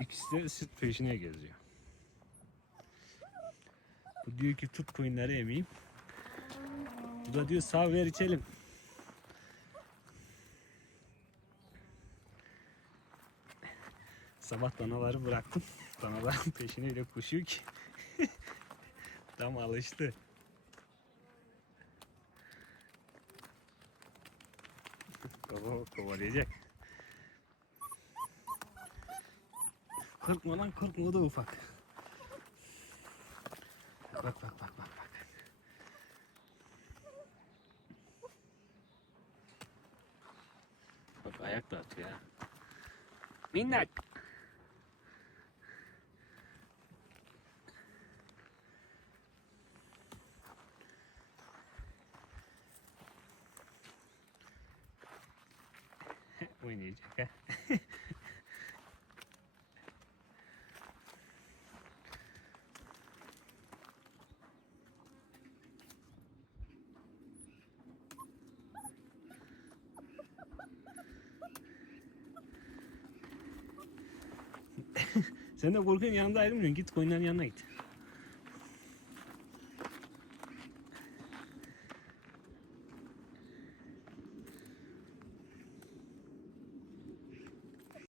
İkisi de süt peşine geziyor. Bu diyor ki tut koyunları emeyim. Bu da diyor sağ ver içelim. Sabah danaları bıraktım. Danaların peşine öyle koşuyor ki. Tam alıştı. Kovalayacak. Korkma lan korkma o da ufak. Bak bak bak bak bak. bak. Ayak da atıyor ha. Minnak. Oynayacak ha. Sen de korkuyorsun yanında ayrılmıyorsun. Git koyunların yanına git.